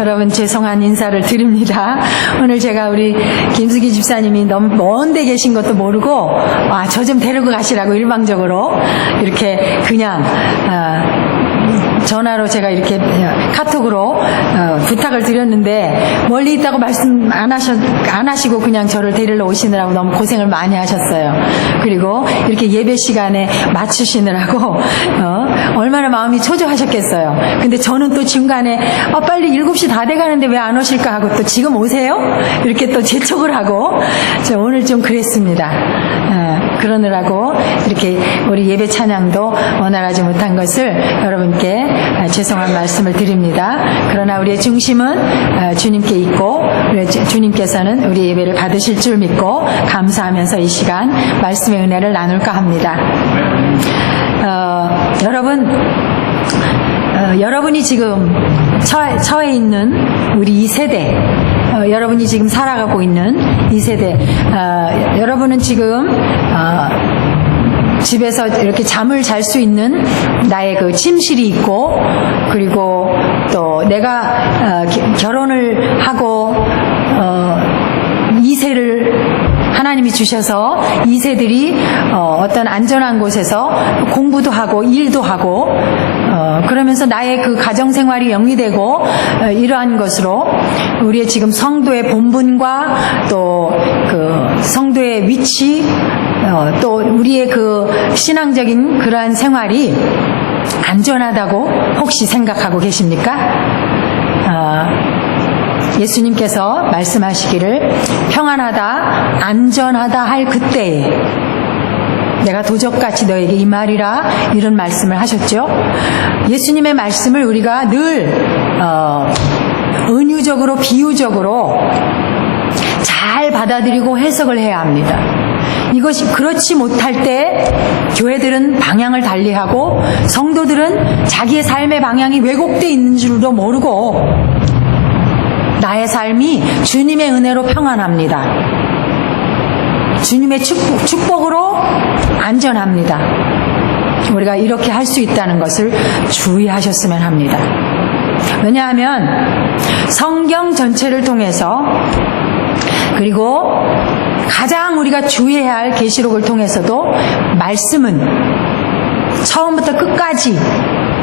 여러분 죄송한 인사를 드립니다. 오늘 제가 우리 김수기 집사님이 너무 먼 데 계신 것도 모르고 저 좀 데리고 가시라고 일방적으로 이렇게 그냥 전화로 제가 이렇게 카톡으로 부탁을 드렸는데 멀리 있다고 말씀 안 하시고 그냥 저를 데리러 오시느라고 너무 고생을 많이 하셨어요. 그리고 이렇게 예배 시간에 맞추시느라고 얼마나 마음이 초조하셨겠어요. 근데 저는 또 중간에 빨리 7시 다 돼가는데 왜 안 오실까 하고 또 지금 오세요? 이렇게 또 재촉을 하고 저 오늘 좀 그랬습니다. 그러느라고 이렇게 우리 예배 찬양도 원활하지 못한 것을 여러분께 죄송한 말씀을 드립니다. 그러나 우리의 중심은 주님께 있고 주님께서는 우리 예배를 받으실 줄 믿고 감사하면서 이 시간 말씀의 은혜를 나눌까 합니다. 여러분이 지금 처해 있는 우리 이 세대, 여러분이 지금 살아가고 있는 이 세대, 여러분은 지금 집에서 이렇게 잠을 잘 수 있는 나의 그 침실이 있고, 그리고 또 내가 결혼을 하고 2세를 하나님이 주셔서 2세들이 어떤 안전한 곳에서 공부도 하고 일도 하고 그러면서 나의 그 가정생활이 영위되고 이러한 것으로 우리의 지금 성도의 본분과 또 그 성도의 위치 또 우리의 그 신앙적인 그러한 생활이 안전하다고 혹시 생각하고 계십니까? 예수님께서 말씀하시기를 평안하다, 안전하다 할 그때에 내가 도적같이 너에게 임하리라 이런 말씀을 하셨죠. 예수님의 말씀을 우리가 늘 은유적으로 비유적으로 잘 받아들이고 해석을 해야 합니다. 이것이 그렇지 못할 때 교회들은 방향을 달리하고 성도들은 자기의 삶의 방향이 왜곡되어 있는 줄도 모르고 나의 삶이 주님의 은혜로 평안합니다. 주님의 축복으로 안전합니다. 우리가 이렇게 할 수 있다는 것을 주의하셨으면 합니다. 왜냐하면 성경 전체를 통해서 그리고 가장 우리가 주의해야 할 계시록을 통해서도 말씀은 처음부터 끝까지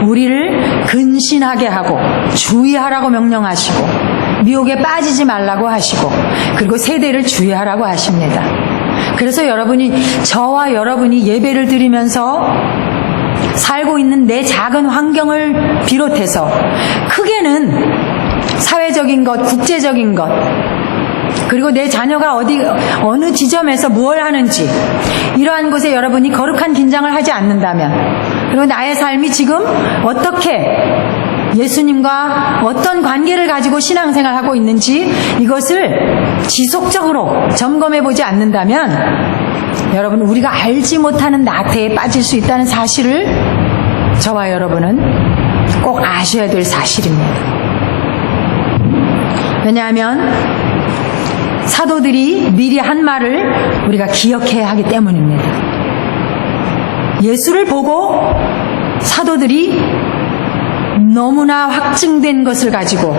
우리를 근신하게 하고 주의하라고 명령하시고 미혹에 빠지지 말라고 하시고 그리고 세대를 주의하라고 하십니다. 그래서 저와 여러분이 예배를 드리면서 살고 있는 내 작은 환경을 비롯해서 크게는 사회적인 것, 국제적인 것, 그리고 내 자녀가 어느 지점에서 무엇을 하는지 이러한 곳에 여러분이 거룩한 긴장을 하지 않는다면, 그리고 나의 삶이 지금 어떻게 예수님과 어떤 관계를 가지고 신앙생활하고 있는지 이것을 지속적으로 점검해보지 않는다면 여러분, 우리가 알지 못하는 나태에 빠질 수 있다는 사실을 저와 여러분은 꼭 아셔야 될 사실입니다. 왜냐하면 사도들이 미리 한 말을 우리가 기억해야 하기 때문입니다. 예수를 보고 사도들이 너무나 확증된 것을 가지고,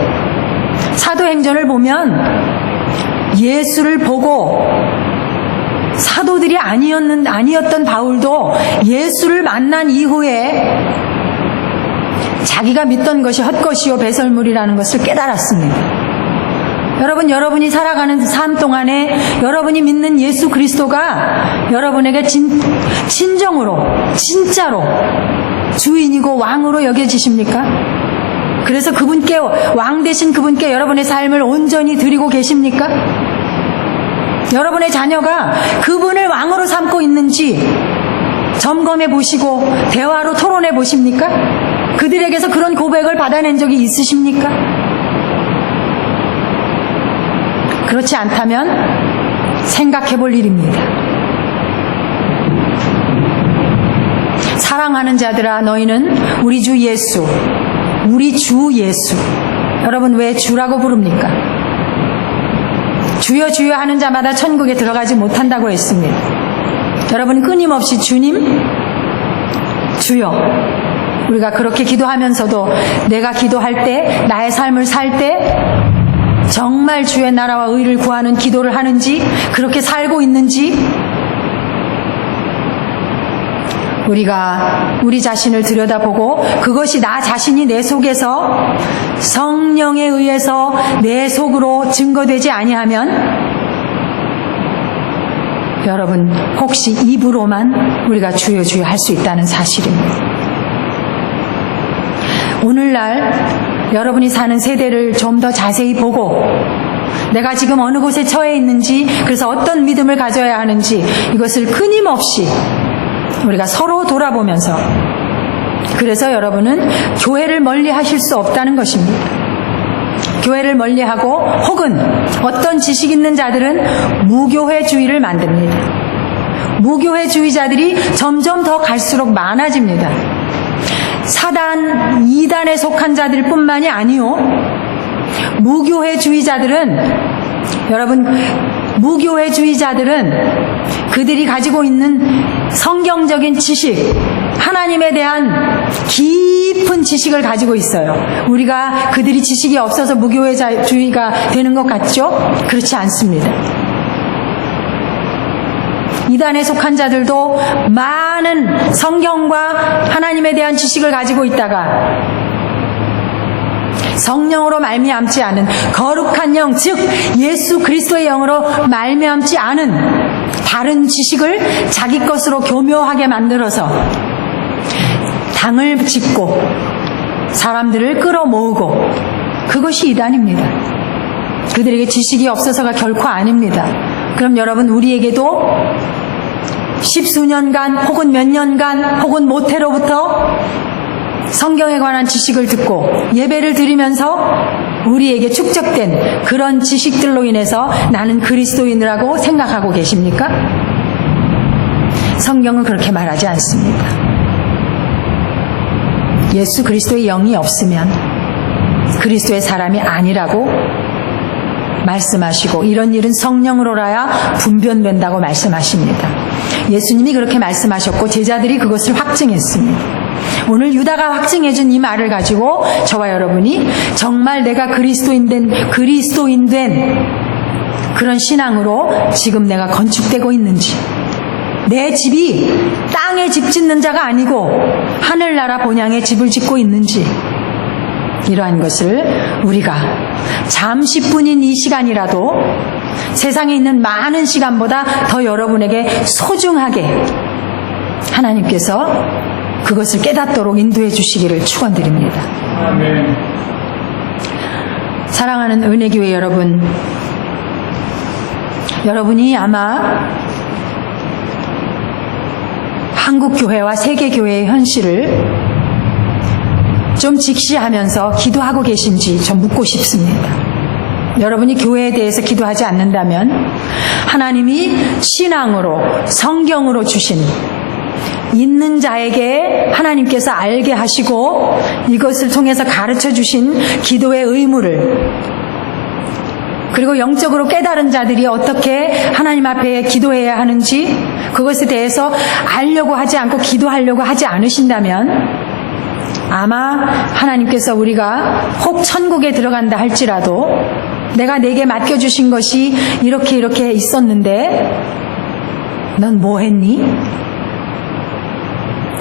사도행전을 보면 예수를 보고 사도들이 아니었던 바울도 예수를 만난 이후에 자기가 믿던 것이 헛것이요 배설물이라는 것을 깨달았습니다. 여러분이 살아가는 삶 동안에 여러분이 믿는 예수 그리스도가 여러분에게 진정으로, 진짜로 주인이고 왕으로 여겨지십니까? 그래서 왕 되신 그분께 여러분의 삶을 온전히 드리고 계십니까? 여러분의 자녀가 그분을 왕으로 삼고 있는지 점검해 보시고 대화로 토론해 보십니까? 그들에게서 그런 고백을 받아낸 적이 있으십니까? 그렇지 않다면 생각해 볼 일입니다. 사랑하는 자들아, 너희는 우리 주 예수, 여러분 왜 주라고 부릅니까? 주여 주여 하는 자마다 천국에 들어가지 못한다고 했습니다. 여러분 끊임없이 주님, 주여 우리가 그렇게 기도하면서도 내가 기도할 때, 나의 삶을 살 때 정말 주의 나라와 의를 구하는 기도를 하는지, 그렇게 살고 있는지 우리가 우리 자신을 들여다보고 그것이 나 자신이 내 속에서 성령에 의해서 내 속으로 증거되지 아니하면 여러분 혹시 입으로만 우리가 주여 주여 할 수 있다는 사실입니다. 오늘날 여러분이 사는 세대를 좀 더 자세히 보고 내가 지금 어느 곳에 처해 있는지, 그래서 어떤 믿음을 가져야 하는지 이것을 끊임없이 우리가 서로 돌아보면서, 그래서 여러분은 교회를 멀리 하실 수 없다는 것입니다. 교회를 멀리하고 혹은 어떤 지식 있는 자들은 무교회주의를 만듭니다. 무교회주의자들이 점점 더 갈수록 많아집니다. 사단, 이단에 속한 자들 뿐만이 아니요, 무교회주의자들은, 여러분 무교회주의자들은 그들이 가지고 있는 성경적인 지식, 하나님에 대한 깊은 지식을 가지고 있어요. 우리가 그들이 지식이 없어서 무교회주의가 되는 것 같죠? 그렇지 않습니다. 이단에 속한 자들도 많은 성경과 하나님에 대한 지식을 가지고 있다가 성령으로 말미암지 않은 거룩한 영, 즉 예수 그리스도의 영으로 말미암지 않은 다른 지식을 자기 것으로 교묘하게 만들어서 당을 짓고 사람들을 끌어모으고, 그것이 이단입니다. 그들에게 지식이 없어서가 결코 아닙니다. 그럼 여러분, 우리에게도 십수년간 혹은 몇 년간 혹은 모태로부터 성경에 관한 지식을 듣고 예배를 드리면서 우리에게 축적된 그런 지식들로 인해서 나는 그리스도인이라고 생각하고 계십니까? 성경은 그렇게 말하지 않습니다. 예수 그리스도의 영이 없으면 그리스도의 사람이 아니라고 말씀하시고, 이런 일은 성령으로라야 분별된다고 말씀하십니다. 예수님이 그렇게 말씀하셨고 제자들이 그것을 확증했습니다. 오늘 유다가 확증해준 이 말을 가지고 저와 여러분이 정말 내가 그리스도인 된 그런 신앙으로 지금 내가 건축되고 있는지, 내 집이 땅에 집 짓는 자가 아니고 하늘나라 본향에 집을 짓고 있는지, 이러한 것을 우리가 잠시뿐인 이 시간이라도 세상에 있는 많은 시간보다 더 여러분에게 소중하게 하나님께서 그것을 깨닫도록 인도해 주시기를 축원드립니다. 아멘. 사랑하는 은혜교회 여러분, 여러분이 아마 한국교회와 세계교회의 현실을 좀 직시하면서 기도하고 계신지 좀 묻고 싶습니다. 여러분이 교회에 대해서 기도하지 않는다면 하나님이 신앙으로, 성경으로 주신 있는 자에게 하나님께서 알게 하시고 이것을 통해서 가르쳐 주신 기도의 의무를, 그리고 영적으로 깨달은 자들이 어떻게 하나님 앞에 기도해야 하는지 그것에 대해서 알려고 하지 않고 기도하려고 하지 않으신다면 아마 하나님께서 우리가 혹 천국에 들어간다 할지라도 내가 내게 맡겨주신 것이 이렇게 있었는데 넌 뭐 했니?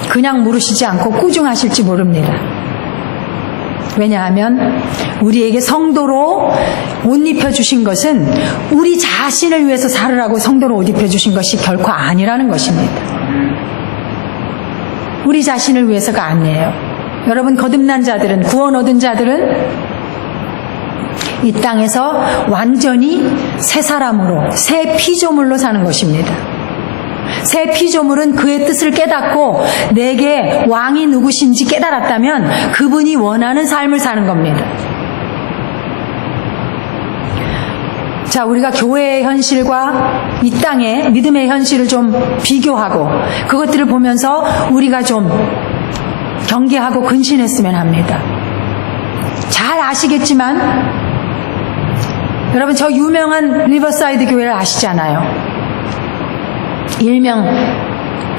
그냥 물으시지 않고 꾸중하실지 모릅니다. 왜냐하면 우리에게 성도로 옷 입혀주신 것은 우리 자신을 위해서 살으라고 성도로 옷 입혀주신 것이 결코 아니라는 것입니다. 우리 자신을 위해서가 아니에요. 여러분, 거듭난 자들은, 구원 얻은 자들은 이 땅에서 완전히 새 사람으로, 새 피조물로 사는 것입니다. 새 피조물은 그의 뜻을 깨닫고 내게 왕이 누구신지 깨달았다면 그분이 원하는 삶을 사는 겁니다. 자, 우리가 교회의 현실과 이 땅의 믿음의 현실을 좀 비교하고 그것들을 보면서 우리가 좀 경계하고 근신했으면 합니다. 잘 아시겠지만 여러분, 저 유명한 리버사이드 교회를 아시잖아요. 일명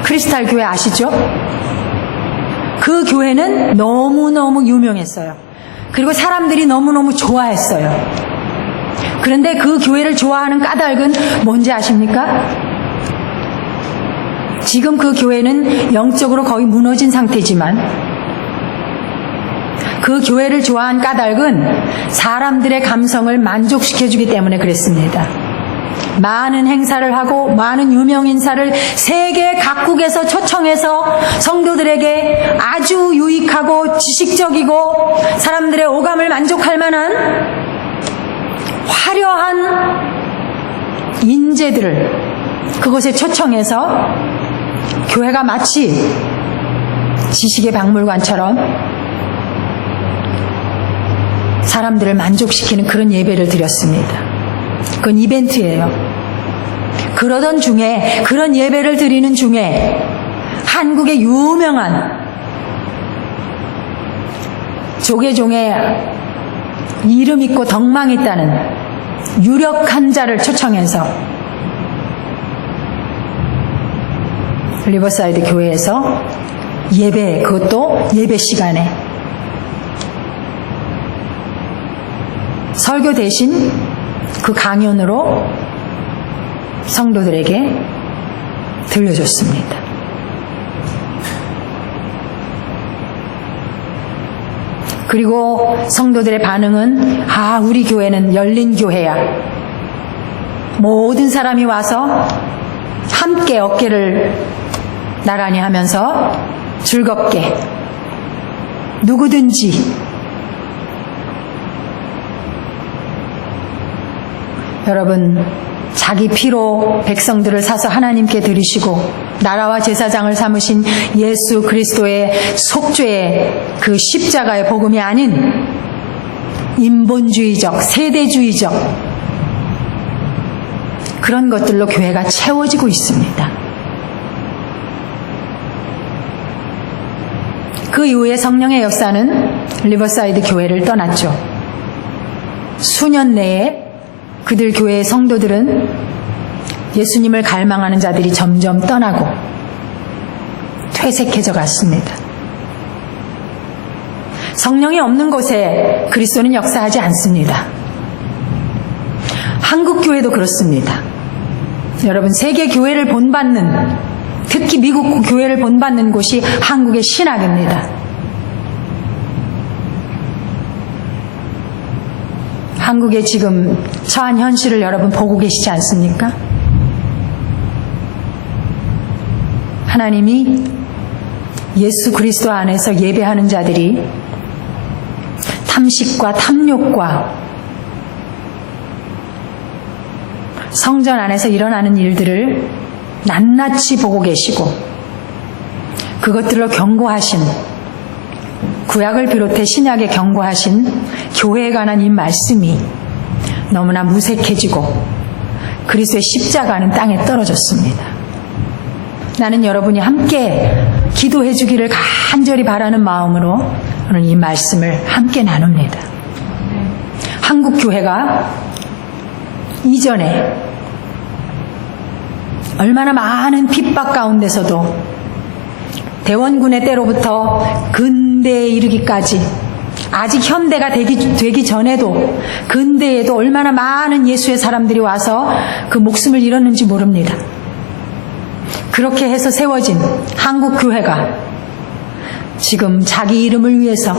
크리스탈 교회 아시죠? 그 교회는 너무너무 유명했어요. 그리고 사람들이 너무너무 좋아했어요. 그런데 그 교회를 좋아하는 까닭은 뭔지 아십니까? 지금 그 교회는 영적으로 거의 무너진 상태지만 그 교회를 좋아한 까닭은 사람들의 감성을 만족시켜주기 때문에 그랬습니다. 많은 행사를 하고 많은 유명 인사를 세계 각국에서 초청해서 성도들에게 아주 유익하고 지식적이고 사람들의 오감을 만족할 만한 화려한 인재들을 그곳에 초청해서 교회가 마치 지식의 박물관처럼 사람들을 만족시키는 그런 예배를 드렸습니다. 그건 이벤트예요. 그러던 중에, 그런 예배를 드리는 중에 한국의 유명한 조계종에 이름 있고 덕망 있다는 유력한 자를 초청해서 리버사이드 교회에서 예배, 그것도 예배 시간에 설교 대신 그 강연으로 성도들에게 들려줬습니다. 그리고 성도들의 반응은 우리 교회는 열린 교회야. 모든 사람이 와서 함께 어깨를 나란히 하면서 즐겁게 누구든지 여러분 자기 피로 백성들을 사서 하나님께 드리시고 나라와 제사장을 삼으신 예수 그리스도의 속죄의 그 십자가의 복음이 아닌 인본주의적, 세대주의적 그런 것들로 교회가 채워지고 있습니다. 그 이후에 성령의 역사는 리버사이드 교회를 떠났죠. 수년 내에 그들 교회의 성도들은 예수님을 갈망하는 자들이 점점 떠나고 퇴색해져 갔습니다. 성령이 없는 곳에 그리스도는 역사하지 않습니다. 한국 교회도 그렇습니다. 여러분, 세계 교회를 본받는, 특히 미국 교회를 본받는 곳이 한국의 신학입니다. 한국의 지금 처한 현실을 여러분 보고 계시지 않습니까? 하나님이 예수 그리스도 안에서 예배하는 자들이 탐식과 탐욕과 성전 안에서 일어나는 일들을 낱낱이 보고 계시고 그것들로 경고하신, 구약을 비롯해 신약에 경고하신 교회에 관한 이 말씀이 너무나 무색해지고 그리스도의 십자가는 땅에 떨어졌습니다. 나는 여러분이 함께 기도해 주기를 간절히 바라는 마음으로 오늘 이 말씀을 함께 나눕니다. 한국 교회가 이전에 얼마나 많은 핍박 가운데서도 대원군의 때로부터 근대에 이르기까지 아직 현대가 되기 전에도 근대에도 얼마나 많은 예수의 사람들이 와서 그 목숨을 잃었는지 모릅니다. 그렇게 해서 세워진 한국 교회가 지금 자기 이름을 위해서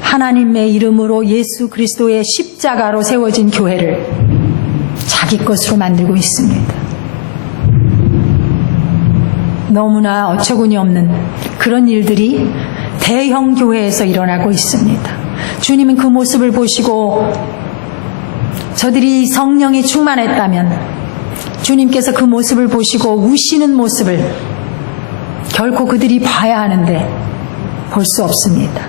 하나님의 이름으로 예수 그리스도의 십자가로 세워진 교회를 자기 것으로 만들고 있습니다. 너무나 어처구니 없는 그런 일들이 대형 교회에서 일어나고 있습니다. 주님은 그 모습을 보시고 저들이 성령이 충만했다면 주님께서 그 모습을 보시고 우시는 모습을 결코 그들이 봐야 하는데 볼 수 없습니다.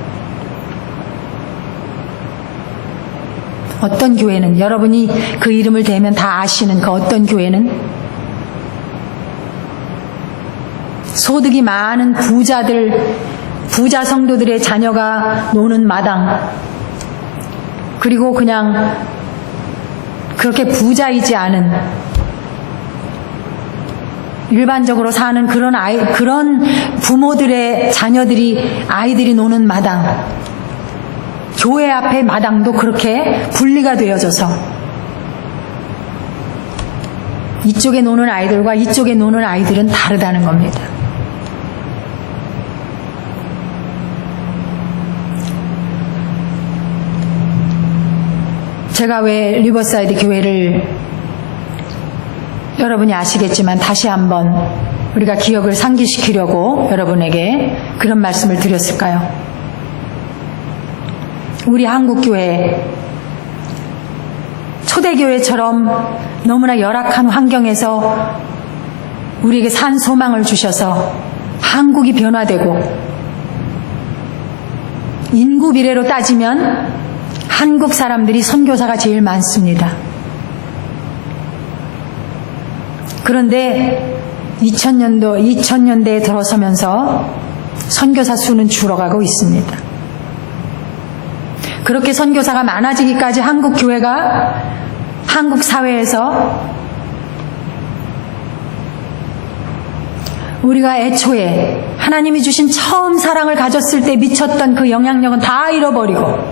어떤 교회는, 여러분이 그 이름을 대면 다 아시는 그 어떤 교회는 소득이 많은 부자 성도들의 자녀가 노는 마당, 그리고 그냥 그렇게 부자이지 않은 일반적으로 사는 그런 부모들의 아이들이 노는 마당, 교회 앞의 마당도 그렇게 분리가 되어져서 이쪽에 노는 아이들과 이쪽에 노는 아이들은 다르다는 겁니다. 제가 왜 리버사이드 교회를 여러분이 아시겠지만 다시 한번 우리가 기억을 상기시키려고 여러분에게 그런 말씀을 드렸을까요? 우리 한국교회, 초대교회처럼 너무나 열악한 환경에서 우리에게 산 소망을 주셔서 한국이 변화되고 인구 비례로 따지면 한국 사람들이 선교사가 제일 많습니다. 그런데 2000년대에 들어서면서 선교사 수는 줄어가고 있습니다. 그렇게 선교사가 많아지기까지 한국 교회가 한국 사회에서 우리가 애초에 하나님이 주신 처음 사랑을 가졌을 때 미쳤던 그 영향력은 다 잃어버리고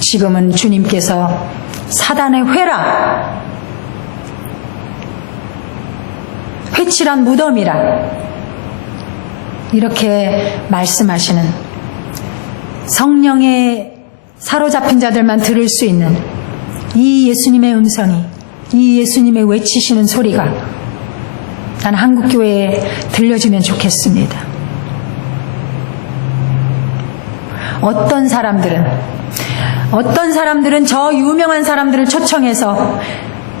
지금은 주님께서 사단의 회칠한 무덤이라 이렇게 말씀하시는, 성령에 사로잡힌 자들만 들을 수 있는 이 예수님의 음성이, 이 예수님의 외치시는 소리가 난 한국교회에 들려주면 좋겠습니다. 어떤 사람들은 저 유명한 사람들을 초청해서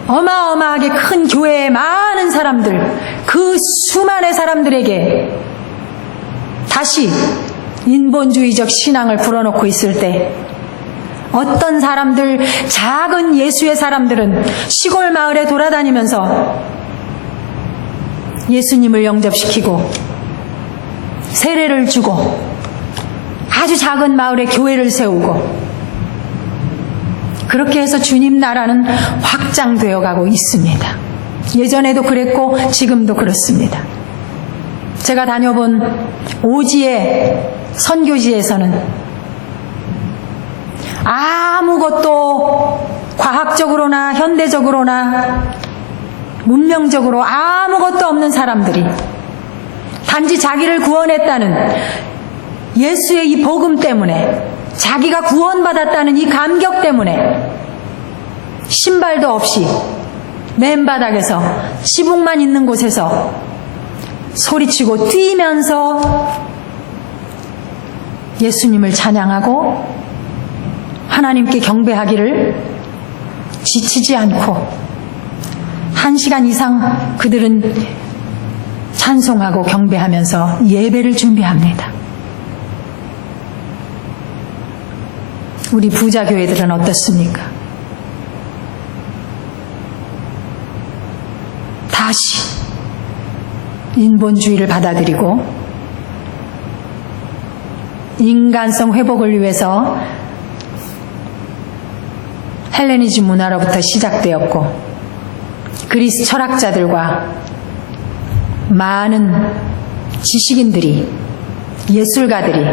어마어마하게 큰 교회에 많은 사람들, 그 수많은 사람들에게 다시 인본주의적 신앙을 불어넣고 있을 때, 어떤 사람들, 작은 예수의 사람들은 시골 마을에 돌아다니면서 예수님을 영접시키고 세례를 주고 아주 작은 마을에 교회를 세우고 그렇게 해서 주님 나라는 확장되어 가고 있습니다. 예전에도 그랬고 지금도 그렇습니다. 제가 다녀본 오지의 선교지에서는 아무것도 과학적으로나 현대적으로나 문명적으로 아무것도 없는 사람들이 단지 자기를 구원했다는 예수의 이 복음 때문에, 자기가 구원받았다는 이 감격 때문에 신발도 없이 맨바닥에서 지붕만 있는 곳에서 소리치고 뛰면서 예수님을 찬양하고 하나님께 경배하기를 지치지 않고 1시간 이상 그들은 찬송하고 경배하면서 예배를 준비합니다. 우리 부자 교회들은 어떻습니까? 다시 인본주의를 받아들이고 인간성 회복을 위해서 헬레니즘 문화로부터 시작되었고 그리스 철학자들과 많은 지식인들이, 예술가들이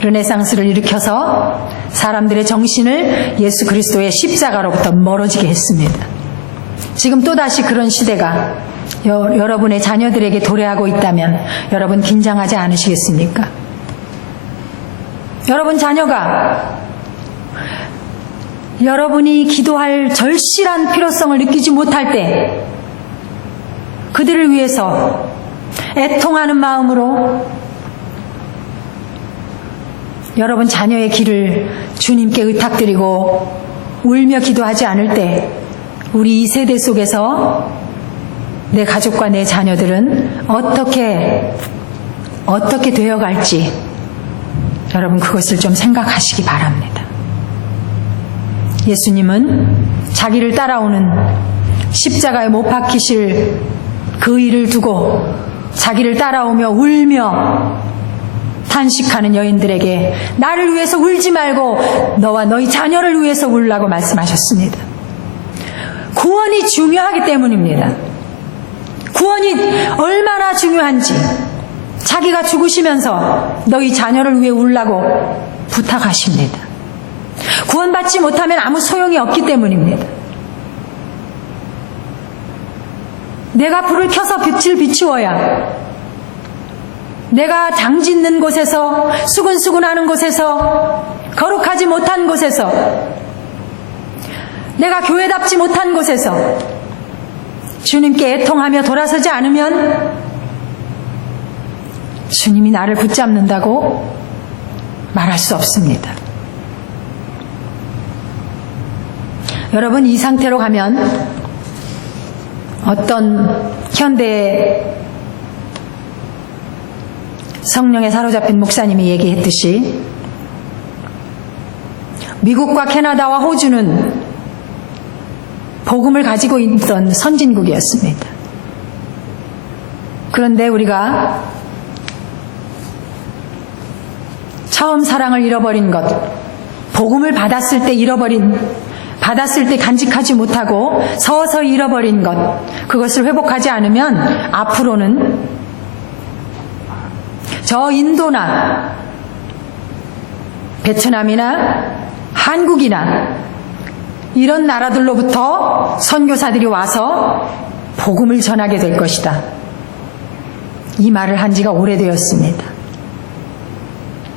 르네상스를 일으켜서 사람들의 정신을 예수 그리스도의 십자가로부터 멀어지게 했습니다. 지금 또다시 그런 시대가 여러분의 자녀들에게 도래하고 있다면 여러분 긴장하지 않으시겠습니까? 여러분 자녀가 여러분이 기도할 절실한 필요성을 느끼지 못할 때 그들을 위해서 애통하는 마음으로 여러분 자녀의 길을 주님께 의탁드리고 울며 기도하지 않을 때 우리 이 세대 속에서 내 가족과 내 자녀들은 어떻게 되어갈지 여러분 그것을 좀 생각하시기 바랍니다. 예수님은 자기를 따라오는 십자가에 못 박히실 그 일을 두고 자기를 따라오며 울며 탄식하는 여인들에게 나를 위해서 울지 말고 너와 너희 자녀를 위해서 울라고 말씀하셨습니다. 구원이 중요하기 때문입니다. 구원이 얼마나 중요한지 자기가 죽으시면서 너희 자녀를 위해 울라고 부탁하십니다. 구원받지 못하면 아무 소용이 없기 때문입니다. 내가 불을 켜서 빛을 비추어야 내가 장짓는 곳에서 수근수근하는 곳에서 거룩하지 못한 곳에서 내가 교회답지 못한 곳에서 주님께 애통하며 돌아서지 않으면 주님이 나를 붙잡는다고 말할 수 없습니다. 여러분, 이 상태로 가면 어떤 현대 성령에 사로잡힌 목사님이 얘기했듯이 미국과 캐나다와 호주는 복음을 가지고 있던 선진국이었습니다. 그런데 우리가 처음 사랑을 잃어버린 것, 복음을 받았을 때 간직하지 못하고 서서히 잃어버린 것, 그것을 회복하지 않으면 앞으로는 저 인도나 베트남이나 한국이나 이런 나라들로부터 선교사들이 와서 복음을 전하게 될 것이다. 이 말을 한 지가 오래되었습니다.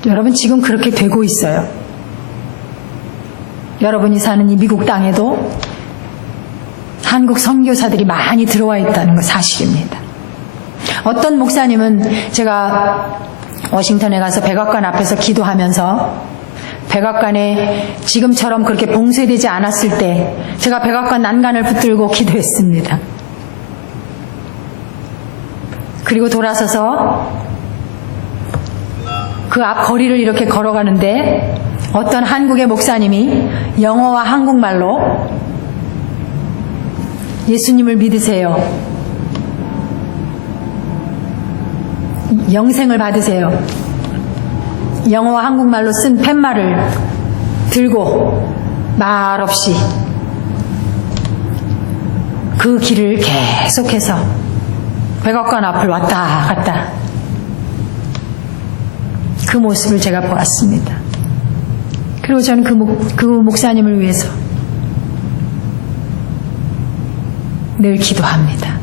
여러분, 지금 그렇게 되고 있어요. 여러분이 사는 이 미국 땅에도 한국 선교사들이 많이 들어와 있다는 건 사실입니다. 어떤 목사님은 제가 워싱턴에 가서 백악관 앞에서 기도하면서 백악관에 지금처럼 그렇게 봉쇄되지 않았을 때 제가 백악관 난간을 붙들고 기도했습니다. 그리고 돌아서서 그 앞 거리를 이렇게 걸어가는데 어떤 한국의 목사님이 영어와 한국말로 예수님을 믿으세요. 영생을 받으세요. 영어와 한국말로 쓴 팻말을 들고 말없이 그 길을 계속해서 백악관 앞을 왔다 갔다 그 모습을 제가 보았습니다. 그리고 저는 그 목사님을 위해서 늘 기도합니다.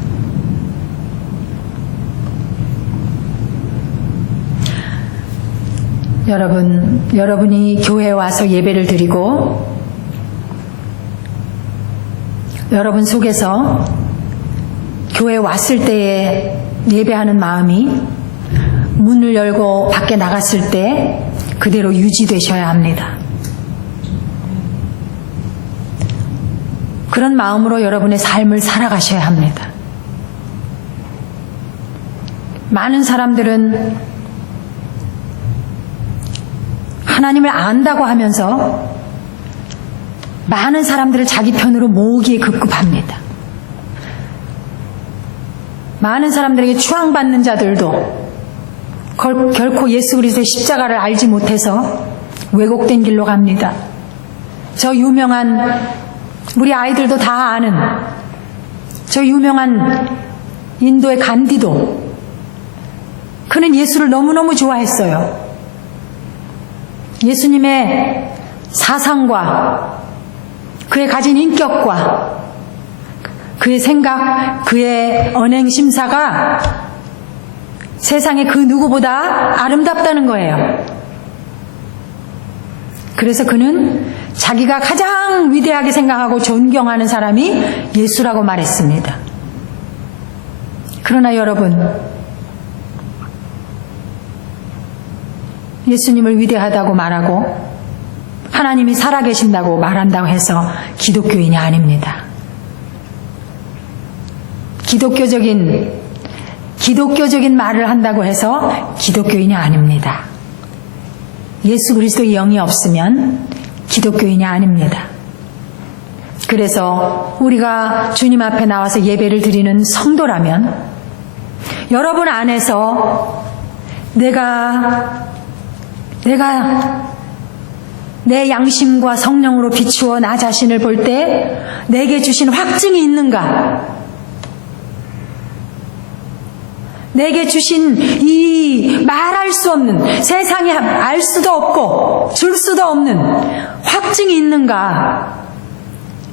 여러분이 교회에 와서 예배를 드리고 여러분 속에서 교회에 왔을 때에 예배하는 마음이 문을 열고 밖에 나갔을 때 그대로 유지되셔야 합니다. 그런 마음으로 여러분의 삶을 살아가셔야 합니다. 많은 사람들은 하나님을 안다고 하면서 많은 사람들을 자기 편으로 모으기에 급급합니다. 많은 사람들에게 추앙받는 자들도 결코 예수 그리스도의 십자가를 알지 못해서 왜곡된 길로 갑니다. 저 유명한, 우리 아이들도 다 아는 저 유명한 인도의 간디도, 그는 예수를 너무너무 좋아했어요. 예수님의 사상과 그의 가진 인격과 그의 생각, 그의 언행심사가 세상에 그 누구보다 아름답다는 거예요. 그래서 그는 자기가 가장 위대하게 생각하고 존경하는 사람이 예수라고 말했습니다. 그러나 여러분, 예수님을 위대하다고 말하고 하나님이 살아계신다고 말한다고 해서 기독교인이 아닙니다. 기독교적인 말을 한다고 해서 기독교인이 아닙니다. 예수 그리스도의 영이 없으면 기독교인이 아닙니다. 그래서 우리가 주님 앞에 나와서 예배를 드리는 성도라면 여러분 안에서 내가 내 양심과 성령으로 비추어 나 자신을 볼 때 내게 주신 확증이 있는가? 내게 주신 이 말할 수 없는, 세상에 알 수도 없고 줄 수도 없는 확증이 있는가?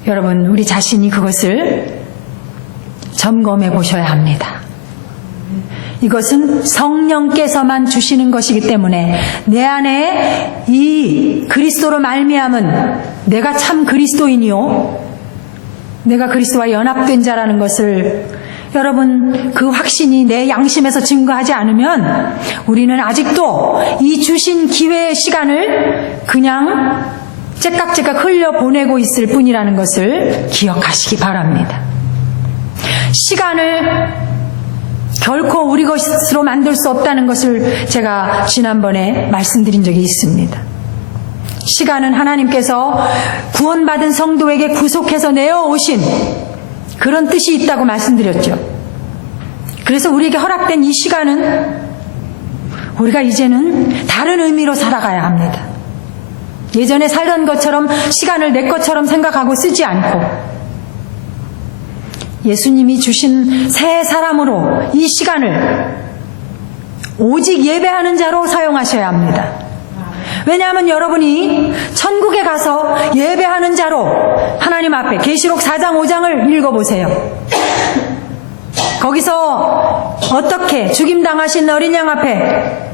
여러분, 우리 자신이 그것을 점검해 보셔야 합니다. 이것은 성령께서만 주시는 것이기 때문에 내 안에 이 그리스도로 말미암은 내가 참 그리스도인이요, 내가 그리스도와 연합된 자라는 것을 여러분, 그 확신이 내 양심에서 증거하지 않으면 우리는 아직도 이 주신 기회의 시간을 그냥 째깍째깍 흘려보내고 있을 뿐이라는 것을 기억하시기 바랍니다. 시간을 결코 우리 것으로 만들 수 없다는 것을 제가 지난번에 말씀드린 적이 있습니다. 시간은 하나님께서 구원받은 성도에게 구속해서 내어오신 그런 뜻이 있다고 말씀드렸죠. 그래서 우리에게 허락된 이 시간은 우리가 이제는 다른 의미로 살아가야 합니다. 예전에 살던 것처럼 시간을 내 것처럼 생각하고 쓰지 않고 예수님이 주신 새 사람으로 이 시간을 오직 예배하는 자로 사용하셔야 합니다. 왜냐하면 여러분이 천국에 가서 예배하는 자로 하나님 앞에 계시록 4장 5장을 읽어보세요. 거기서 어떻게 죽임당하신 어린 양 앞에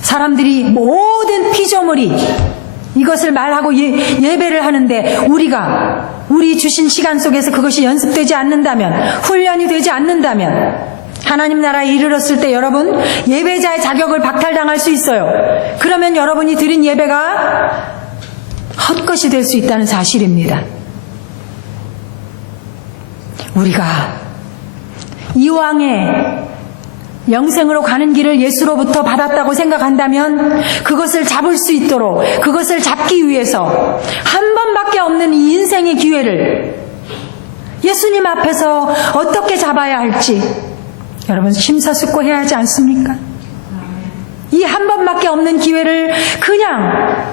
사람들이 모든 피조물이 이것을 말하고 예배를 하는데 우리 주신 시간 속에서 그것이 연습되지 않는다면, 훈련이 되지 않는다면 하나님 나라에 이르렀을 때 여러분 예배자의 자격을 박탈당할 수 있어요. 그러면 여러분이 드린 예배가 헛것이 될 수 있다는 사실입니다. 우리가 이왕에 영생으로 가는 길을 예수로부터 받았다고 생각한다면 그것을 잡을 수 있도록, 그것을 잡기 위해서 한 번밖에 없는 이 인생의 기회를 예수님 앞에서 어떻게 잡아야 할지 여러분 심사숙고해야 하지 않습니까? 이 한 번밖에 없는 기회를 그냥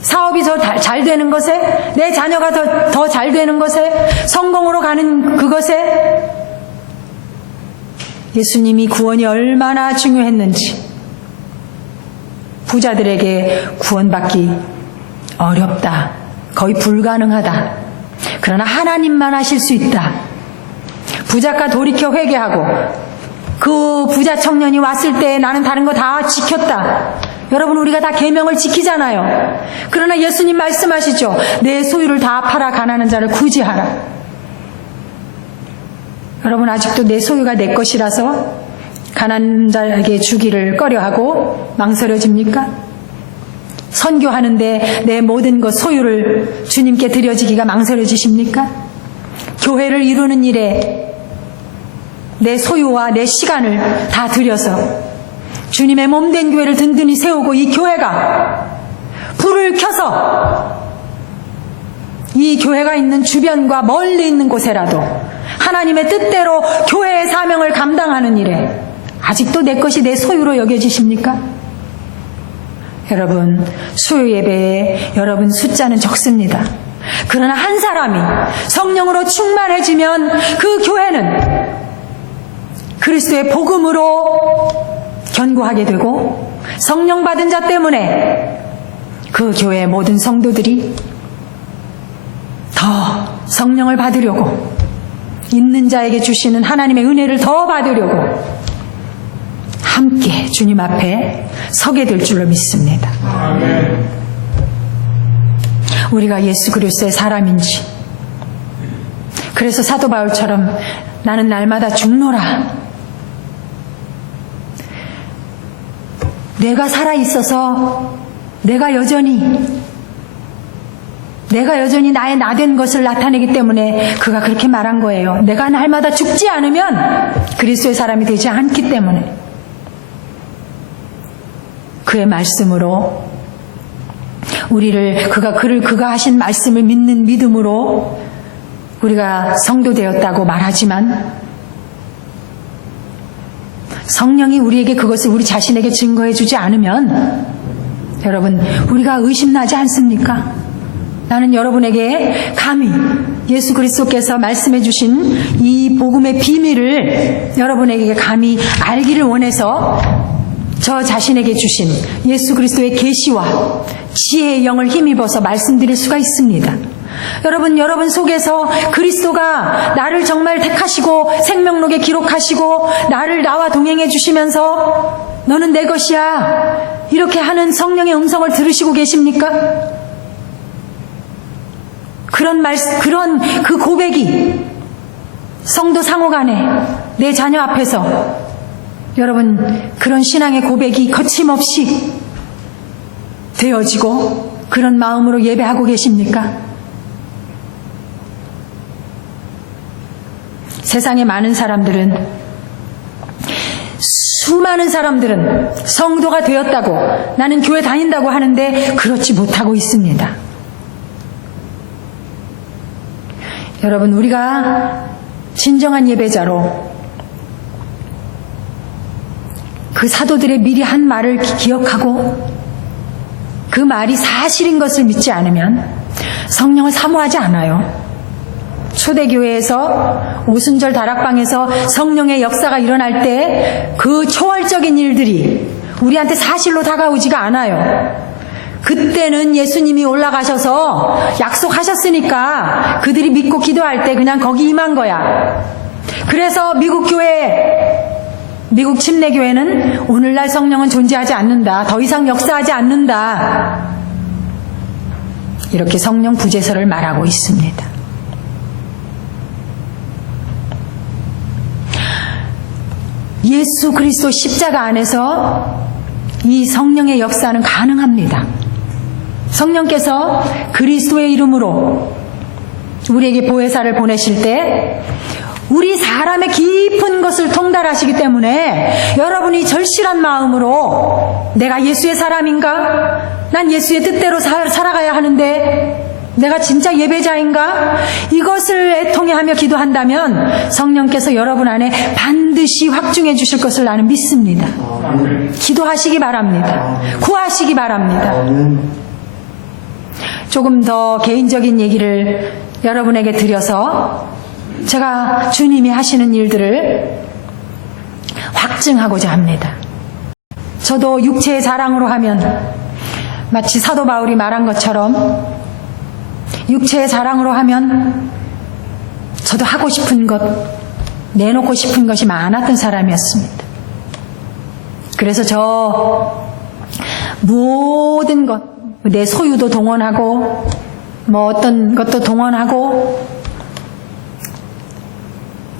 사업이 더 잘 되는 것에, 내 자녀가 더 잘 되는 것에, 성공으로 가는 그것에 예수님이 구원이 얼마나 중요했는지, 부자들에게 구원받기 어렵다, 거의 불가능하다, 그러나 하나님만 하실 수 있다. 부자가 돌이켜 회개하고 그 부자 청년이 왔을 때 나는 다른 거 다 지켰다. 여러분, 우리가 다 계명을 지키잖아요. 그러나 예수님 말씀하시죠. 내 소유를 다 팔아 가난한 자를 구제하라. 여러분, 아직도 내 소유가 내 것이라서 가난한 자에게 주기를 꺼려하고 망설여집니까? 선교하는데 내 모든 것 소유를 주님께 드려지기가 망설여지십니까? 교회를 이루는 일에 내 소유와 내 시간을 다 들여서 주님의 몸된 교회를 든든히 세우고 이 교회가 불을 켜서 이 교회가 있는 주변과 멀리 있는 곳에라도 하나님의 뜻대로 교회의 사명을 감당하는 일에 아직도 내 것이 내 소유로 여겨지십니까? 여러분, 수요 예배에 여러분 숫자는 적습니다. 그러나 한 사람이 성령으로 충만해지면 그 교회는 그리스도의 복음으로 견고하게 되고 성령 받은 자 때문에 그 교회의 모든 성도들이 더 성령을 받으려고, 있는 자에게 주시는 하나님의 은혜를 더 받으려고 함께 주님 앞에 서게 될 줄로 믿습니다. 아멘. 우리가 예수 그리스도의 사람인지, 그래서 사도 바울처럼 나는 날마다 죽노라, 내가 살아있어서 내가 여전히 나의 나된 것을 나타내기 때문에 그가 그렇게 말한 거예요. 내가 날마다 죽지 않으면 그리스도의 사람이 되지 않기 때문에. 그의 말씀으로 우리를 그가 하신 말씀을 믿는 믿음으로 우리가 성도 되었다고 말하지만 성령이 우리에게 그것을 우리 자신에게 증거해 주지 않으면 여러분, 우리가 의심나지 않습니까? 나는 여러분에게 감히 예수 그리스도께서 말씀해 주신 이 복음의 비밀을 여러분에게 감히 알기를 원해서 저 자신에게 주신 예수 그리스도의 계시와 지혜의 영을 힘입어서 말씀드릴 수가 있습니다. 여러분 속에서 그리스도가 나를 정말 택하시고 생명록에 기록하시고 나와 동행해 주시면서 너는 내 것이야 이렇게 하는 성령의 음성을 들으시고 계십니까? 그런 그 고백이 성도 상호 간에 내 자녀 앞에서 여러분 그런 신앙의 고백이 거침없이 되어지고 그런 마음으로 예배하고 계십니까? 세상에 수많은 사람들은 성도가 되었다고 나는 교회 다닌다고 하는데 그렇지 못하고 있습니다. 여러분, 우리가 진정한 예배자로 그 사도들의 미리 한 말을 기억하고 그 말이 사실인 것을 믿지 않으면 성령을 사모하지 않아요. 초대교회에서 오순절 다락방에서 성령의 역사가 일어날 때 그 초월적인 일들이 우리한테 사실로 다가오지가 않아요. 그때는 예수님이 올라가셔서 약속하셨으니까 그들이 믿고 기도할 때 그냥 거기 임한 거야. 그래서 미국 침례교회는 오늘날 성령은 존재하지 않는다. 더 이상 역사하지 않는다. 이렇게 성령 부재설을 말하고 있습니다. 예수 그리스도 십자가 안에서 이 성령의 역사는 가능합니다. 성령께서 그리스도의 이름으로 우리에게 보혜사를 보내실 때 우리 사람의 깊은 것을 통달하시기 때문에 여러분이 절실한 마음으로 내가 예수의 사람인가? 난 예수의 뜻대로 살아가야 하는데 내가 진짜 예배자인가? 이것을 애통해하며 기도한다면 성령께서 여러분 안에 반드시 확증해 주실 것을 나는 믿습니다. 기도하시기 바랍니다. 구하시기 바랍니다. 조금 더 개인적인 얘기를 여러분에게 드려서 제가 주님이 하시는 일들을 확증하고자 합니다. 저도 육체의 자랑으로 하면 마치 사도 바울이 말한 것처럼 육체의 자랑으로 하면 저도 하고 싶은 것, 내놓고 싶은 것이 많았던 사람이었습니다. 그래서 저 모든 것, 내 소유도 동원하고 어떤 것도 동원하고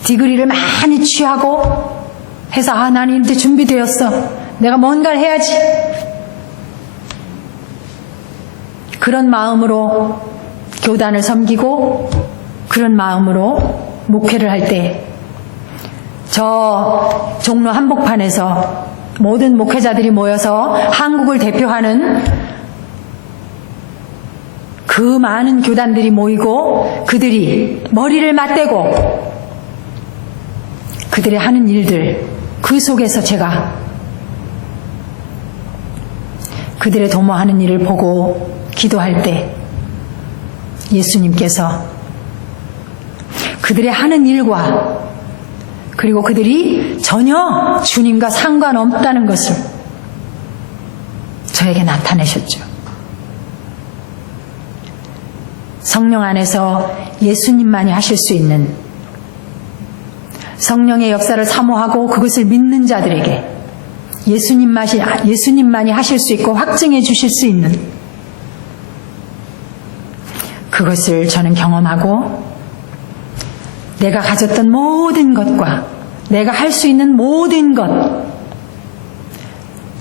디그리를 많이 취하고 해서 나는 이제 준비되었어. 내가 뭔가를 해야지. 그런 마음으로 교단을 섬기고 그런 마음으로 목회를 할 때 저 종로 한복판에서 모든 목회자들이 모여서 한국을 대표하는 그 많은 교단들이 모이고 그들이 머리를 맞대고 그들의 하는 일들 그 속에서 제가 그들의 도모하는 일을 보고 기도할 때 예수님께서 그들의 하는 일과 그리고 그들이 전혀 주님과 상관없다는 것을 저에게 나타내셨죠. 성령 안에서 예수님만이 하실 수 있는 성령의 역사를 사모하고 그것을 믿는 자들에게 예수님만이 하실 수 있고 확증해 주실 수 있는 그것을 저는 경험하고 내가 가졌던 모든 것과 내가 할 수 있는 모든 것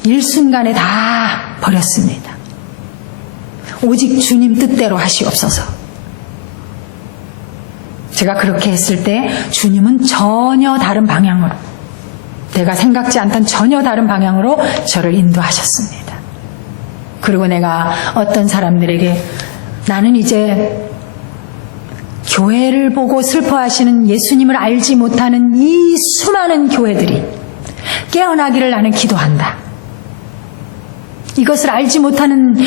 일순간에 다 버렸습니다. 오직 주님 뜻대로 하시옵소서. 제가 그렇게 했을 때 주님은 전혀 다른 방향으로 내가 생각지 않던 전혀 다른 방향으로 저를 인도하셨습니다. 그리고 내가 어떤 사람들에게 나는 이제 교회를 보고 슬퍼하시는 예수님을 알지 못하는 이 수많은 교회들이 깨어나기를 나는 기도한다. 이것을 알지 못하는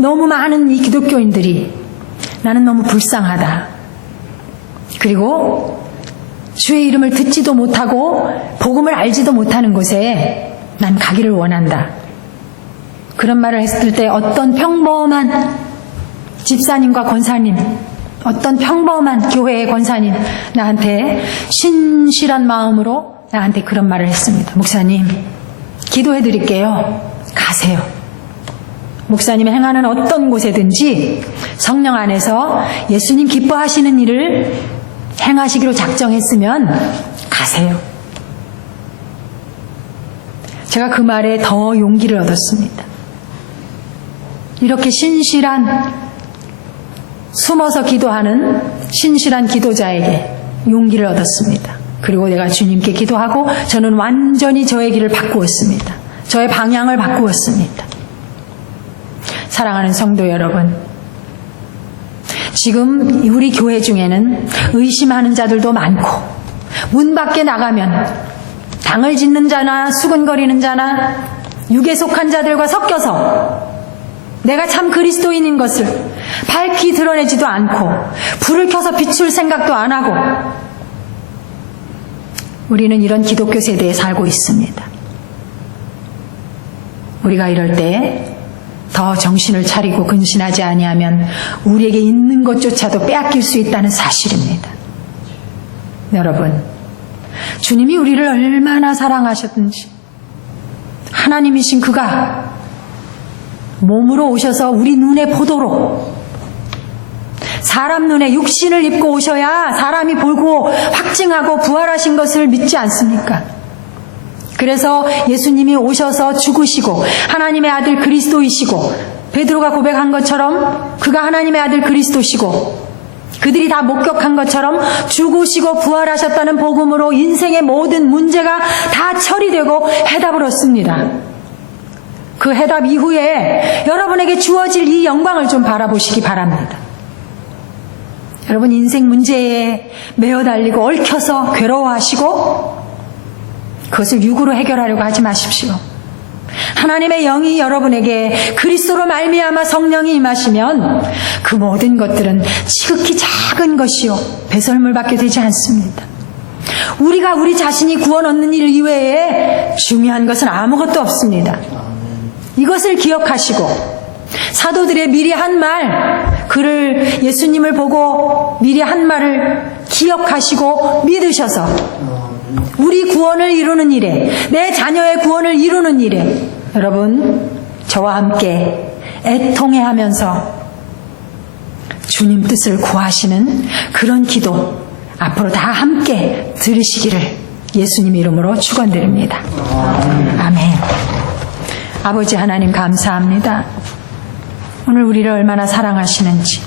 너무 많은 이 기독교인들이 나는 너무 불쌍하다. 그리고 주의 이름을 듣지도 못하고 복음을 알지도 못하는 곳에 난 가기를 원한다. 그런 말을 했을 때 어떤 평범한 집사님과 권사님, 어떤 평범한 교회의 권사님 나한테 신실한 마음으로 나한테 그런 말을 했습니다. 목사님, 기도해 드릴게요. 가세요. 목사님이 행하는 어떤 곳에든지 성령 안에서 예수님 기뻐하시는 일을 행하시기로 작정했으면 가세요. 제가 그 말에 더 용기를 얻었습니다. 이렇게 신실한, 숨어서 기도하는 신실한 기도자에게 용기를 얻었습니다. 그리고 내가 주님께 기도하고 저는 완전히 저의 길을 바꾸었습니다. 저의 방향을 바꾸었습니다. 사랑하는 성도 여러분, 지금 우리 교회 중에는 의심하는 자들도 많고 문 밖에 나가면 당을 짓는 자나 수근거리는 자나 육에 속한 자들과 섞여서 내가 참 그리스도인인 것을 밝히 드러내지도 않고 불을 켜서 비출 생각도 안 하고 우리는 이런 기독교 세대에 살고 있습니다. 우리가 이럴 때 더 정신을 차리고 근신하지 아니하면 우리에게 있는 것조차도 빼앗길 수 있다는 사실입니다. 여러분, 주님이 우리를 얼마나 사랑하셨든지 하나님이신 그가 몸으로 오셔서 우리 눈에 보도록 사람 눈에 육신을 입고 오셔야 사람이 보고 확증하고 부활하신 것을 믿지 않습니까? 그래서 예수님이 오셔서 죽으시고 하나님의 아들 그리스도이시고 베드로가 고백한 것처럼 그가 하나님의 아들 그리스도시고 그들이 다 목격한 것처럼 죽으시고 부활하셨다는 복음으로 인생의 모든 문제가 다 처리되고 해답을 얻습니다. 그 해답 이후에 여러분에게 주어질 이 영광을 좀 바라보시기 바랍니다. 여러분 인생 문제에 매어 달리고 얽혀서 괴로워하시고 그것을 육으로 해결하려고 하지 마십시오. 하나님의 영이 여러분에게 그리스도로 말미암아 성령이 임하시면 그 모든 것들은 지극히 작은 것이요 배설물밖에 되지 않습니다. 우리가 우리 자신이 구원 얻는 일 이외에 중요한 것은 아무것도 없습니다. 이것을 기억하시고 사도들의 미리 한 말, 그를 예수님을 보고 미리 한 말을 기억하시고 믿으셔서 우리 구원을 이루는 일에, 내 자녀의 구원을 이루는 일에 여러분 저와 함께 애통해하면서 주님 뜻을 구하시는 그런 기도 앞으로 다 함께 들으시기를 예수님 이름으로 축원드립니다. 아멘. 아버지 하나님 감사합니다. 오늘 우리를 얼마나 사랑하시는지